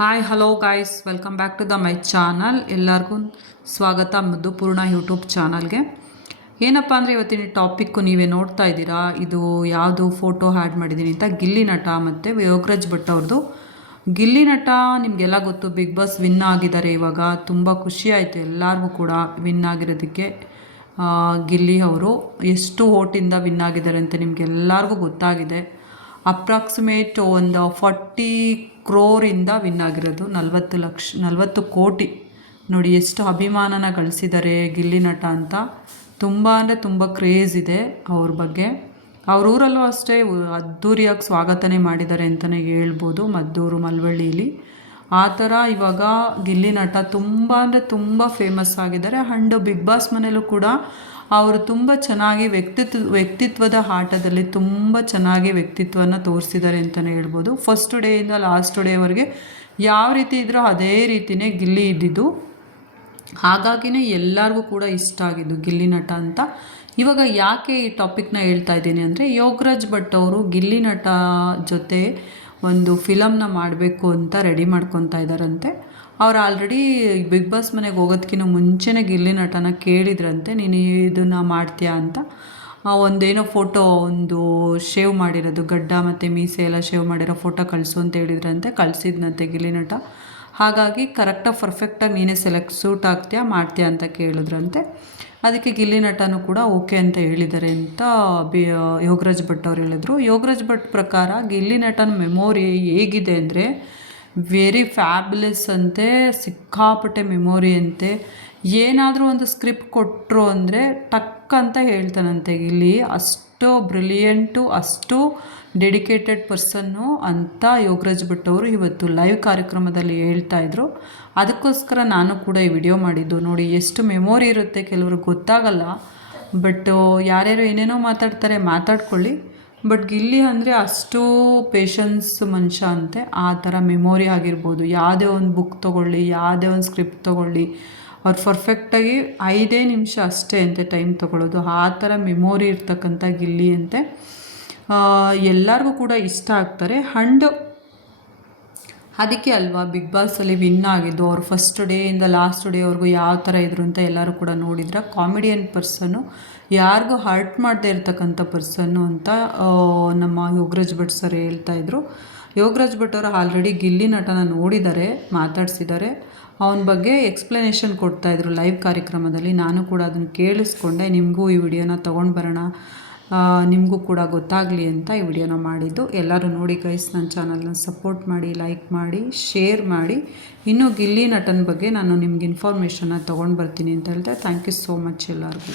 Hi hello guys, welcome back to my channel. ಎಲ್ಲರಿಗೂ ಸ್ವಾಗತ ಮಧುಪೂರ್ಣ YouTube ಚಾನಲ್ಗೆ. ಏನಪ್ಪ ಅಂದರೆ ಇವತ್ತಿನ ಟಾಪಿಕ್ಕು ನೀವೇ ನೋಡ್ತಾ ಇದ್ದೀರಾ. ಇದು ಯಾವುದು ಫೋಟೋ ಆ್ಯಡ್ ಮಾಡಿದ್ದೀನಿ ಅಂತ ಗಿಲ್ಲಿ ನಟ ಮತ್ತು ಯೋಗರಾಜ್ ಭಟ್ ಅವ್ರದ್ದು. ಗಿಲ್ಲಿ ನಟ ನಿಮಗೆಲ್ಲ ಗೊತ್ತು, ಬಿಗ್ ಬಾಸ್ ವಿನ್ ಆಗಿದ್ದಾರೆ. ಇವಾಗ ತುಂಬ ಖುಷಿ ಆಯಿತು ಎಲ್ಲರಿಗೂ ಕೂಡ ವಿನ್ ಆಗಿರೋದಕ್ಕೆ. ಗಿಲ್ಲಿ ಅವರು ಎಷ್ಟು ಓಟಿಂದ ವಿನ್ ಆಗಿದ್ದಾರೆ ಅಂತ ನಿಮಗೆಲ್ಲರಿಗೂ ಗೊತ್ತಾಗಿದೆ. ಅಪ್ರಾಕ್ಸಿಮೇಟ್ ಒಂದು 40 ಕ್ರೋರಿಂದ ವಿನ್ ಆಗಿರೋದು. 40 ಕೋಟಿ ನೋಡಿ, ಎಷ್ಟು ಅಭಿಮಾನನ ಗಳಿಸಿದ್ದಾರೆ ಗಿಲ್ಲಿ ನಟ ಅಂತ. ತುಂಬ ಅಂದರೆ ತುಂಬ ಕ್ರೇಜ್ ಇದೆ ಅವ್ರ ಬಗ್ಗೆ. ಅವ್ರ ಊರಲ್ಲೂ ಅಷ್ಟೇ ಅದ್ಧೂರಿಯಾಗಿ ಸ್ವಾಗತನೇ ಮಾಡಿದ್ದಾರೆ ಅಂತಲೇ ಹೇಳ್ಬೋದು, ಮದ್ದೂರು ಮಳವಳ್ಳಿಲಿ. ಆ ಥರ ಇವಾಗ ಗಿಲ್ಲಿ ನಟ ತುಂಬ ಅಂದರೆ ತುಂಬ ಫೇಮಸ್ ಆಗಿದ್ದಾರೆ. ಆ್ಯಂಡ್ ಬಿಗ್ ಬಾಸ್ ಮನೇಲೂ ಕೂಡ ಅವರು ತುಂಬ ಚೆನ್ನಾಗಿ ವ್ಯಕ್ತಿತ್ವದ ಆಟದಲ್ಲಿ ತುಂಬ ಚೆನ್ನಾಗಿ ವ್ಯಕ್ತಿತ್ವನ ತೋರಿಸಿದ್ದಾರೆ ಅಂತಲೇ ಹೇಳ್ಬೋದು. ಫಸ್ಟ್ ಡೇಯಿಂದ ಲಾಸ್ಟ್ ಡೇವರೆಗೆ ಯಾವ ರೀತಿ ಇದ್ರೋ ಅದೇ ರೀತಿಯೇ ಗಿಲ್ಲಿ ಇದ್ದಿದ್ದು. ಹಾಗಾಗಿನೇ ಎಲ್ಲರಿಗೂ ಕೂಡ ಇಷ್ಟ ಆಗಿದ್ದು ಗಿಲ್ಲಿ ನಟ ಅಂತ. ಇವಾಗ ಯಾಕೆ ಈ ಟಾಪಿಕ್ನ ಹೇಳ್ತಾ ಇದ್ದೀನಿ ಅಂದರೆ, ಯೋಗರಾಜ್ ಭಟ್ ಅವರು ಗಿಲ್ಲಿ ನಟ ಜೊತೆ ಒಂದು ಫಿಲಮ್ನ ಮಾಡಬೇಕು ಅಂತ ರೆಡಿ ಮಾಡ್ಕೊತಾ ಇದ್ದಾರಂತೆ. ಅವ್ರು ಆಲ್ರೆಡಿ ಬಿಗ್ ಬಾಸ್ ಮನೆಗೆ ಹೋಗೋದಕ್ಕಿಂತ ಮುಂಚೆನೇ ಗಿಲ್ಲಿ ನಟನ ಕೇಳಿದ್ರಂತೆ, ನೀನು ಇದನ್ನು ಮಾಡ್ತೀಯಾ ಅಂತ. ಒಂದೇನೋ ಫೋಟೋ, ಒಂದು ಶೇವ್ ಮಾಡಿರೋದು, ಗಡ್ಡ ಮತ್ತು ಮೀಸೆ ಎಲ್ಲ ಶೇವ್ ಮಾಡಿರೋ ಫೋಟೋ ಕಳಿಸು ಅಂತ ಹೇಳಿದ್ರಂತೆ. ಕಳಿಸಿದ್ನಂತೆ ಗಿಲ್ಲಿ ನಟ. ಹಾಗಾಗಿ ಕರೆಕ್ಟಾಗಿ ಪರ್ಫೆಕ್ಟಾಗಿ ನೀನೇ ಸೂಟ್ ಆಗ್ತೀಯಾ ಮಾಡ್ತೀಯಾ ಅಂತ ಕೇಳಿದ್ರಂತೆ. ಅದಕ್ಕೆ ಗಿಲ್ಲಿ ನಟನೂ ಕೂಡ ಓಕೆ ಅಂತ ಹೇಳಿದ್ದಾರೆ ಅಂತ ಯೋಗರಾಜ್ ಭಟ್ ಅವ್ರು ಹೇಳಿದ್ರು. ಯೋಗರಾಜ್ ಭಟ್ ಪ್ರಕಾರ ಗಿಲ್ಲಿ ನಟನ ಮೆಮೊರಿ ಹೇಗಿದೆ ಅಂದರೆ ವೆರಿ ಫ್ಯಾಬ್ಯುಲಸ್ ಅಂತೆ, ಸಿಕ್ಕಾಪಟ್ಟೆ ಮೆಮೊರಿ ಅಂತೆ. ಏನಾದರೂ ಒಂದು ಸ್ಕ್ರಿಪ್ಟ್ ಕೊಟ್ಟರು ಅಂದರೆ ಟಕ್ ಅಂತ ಹೇಳ್ತಾನಂತೆ ಗಿಲ್ಲಿ. ಅಷ್ಟು ಬ್ರಿಲಿಯಂಟು, ಅಷ್ಟು ಡೆಡಿಕೇಟೆಡ್ ಪರ್ಸನ್ನು ಅಂತ ಯೋಗರಾಜ್ ಭಟ್ ಅವರು ಇವತ್ತು ಲೈವ್ ಕಾರ್ಯಕ್ರಮದಲ್ಲಿ ಹೇಳ್ತಾಯಿದ್ರು. ಅದಕ್ಕೋಸ್ಕರ ನಾನು ಕೂಡ ಈ ವಿಡಿಯೋ ಮಾಡಿದ್ದು. ನೋಡಿ ಎಷ್ಟು ಮೆಮೊರಿ ಇರುತ್ತೆ, ಕೆಲವ್ರಿಗೆ ಗೊತ್ತಾಗಲ್ಲ. ಬಟ್ ಯಾರ್ಯಾರು ಏನೇನೋ ಮಾತಾಡ್ಕೊಳ್ಳಿ. ಬಟ್ ಗಿಲ್ಲಿ ಅಂದರೆ ಅಷ್ಟು ಪೇಷನ್ಸ್ ಮನುಷ್ಯ ಅಂತೆ. ಆ ಥರ ಮೆಮೊರಿ ಆಗಿರ್ಬೋದು, ಯಾವುದೇ ಒಂದು ಬುಕ್ ತೊಗೊಳ್ಳಿ, ಯಾವುದೇ ಒಂದು ಸ್ಕ್ರಿಪ್ಟ್ ತೊಗೊಳ್ಳಿ, ಅವ್ರು ಪರ್ಫೆಕ್ಟಾಗಿ 5 ನಿಮಿಷ ಅಷ್ಟೇ ಅಂತೆ ಟೈಮ್ ತೊಗೊಳ್ಳೋದು. ಆ ಥರ ಮೆಮೊರಿ ಇರ್ತಕ್ಕಂಥ ಗಿಲ್ಲಿ ಅಂತೆ. ಎಲ್ಲರಿಗೂ ಕೂಡ ಇಷ್ಟ ಆಗ್ತಾರೆ. ಆ್ಯಂಡ್ ಅದಕ್ಕೆ ಅಲ್ವಾ ಬಿಗ್ ಬಾಸಲ್ಲಿ ವಿನ್ ಆಗಿದ್ದು. ಅವ್ರು ಫಸ್ಟ್ ಡೇಯಿಂದ ಲಾಸ್ಟ್ ಡೇವರೆಗೂ ಯಾವ ಥರ ಇದ್ರು ಅಂತ ಎಲ್ಲರೂ ಕೂಡ ನೋಡಿದ್ರೆ, ಕಾಮಿಡಿಯನ್ ಪರ್ಸನ್ನು, ಯಾರಿಗೂ ಹರ್ಟ್ ಮಾಡದೇ ಇರ್ತಕ್ಕಂಥ ಪರ್ಸನ್ನು ಅಂತ ನಮ್ಮ ಯೋಗರಾಜ್ ಭಟ್ ಸರ್ ಹೇಳ್ತಾಯಿದ್ರು. ಯೋಗರಾಜ್ ಭಟ್ ಅವರು ಆಲ್ರೆಡಿ ಗಿಲ್ಲಿ ನಟನ ನೋಡಿದ್ದಾರೆ, ಮಾತಾಡಿಸಿದ್ದಾರೆ. ಅವನ ಬಗ್ಗೆ ಎಕ್ಸ್ಪ್ಲನೇಷನ್ ಕೊಡ್ತಾಯಿದ್ರು ಲೈವ್ ಕಾರ್ಯಕ್ರಮದಲ್ಲಿ. ನಾನು ಕೂಡ ಅದನ್ನು ಕೇಳಿಸ್ಕೊಂಡೆ. ನಿಮಗೂ ಈ ವಿಡಿಯೋನ ತೊಗೊಂಡು ಬರೋಣ, ನಿಮಗೂ ಕೂಡ ಗೊತ್ತಾಗಲಿ ಅಂತ ಈ ವಿಡಿಯೋನ ಮಾಡಿದ್ದು. ಎಲ್ಲರೂ ನೋಡಿ ಗೈಸ್, ನನ್ನ ಚಾನಲ್ನ ಸಪೋರ್ಟ್ ಮಾಡಿ, ಲೈಕ್ ಮಾಡಿ, ಶೇರ್ ಮಾಡಿ. ಇನ್ನೂ ಗಿಲ್ಲಿ ನಟನ ಬಗ್ಗೆ ನಾನು ನಿಮ್ಗೆ ಇನ್ಫಾರ್ಮೇಷನ್ನ ತೊಗೊಂಡು ಬರ್ತೀನಿ ಅಂತ ಹೇಳ್ತೆ. ಥ್ಯಾಂಕ್ ಯು ಸೋ ಮಚ್ ಎಲ್ಲರಿಗೂ.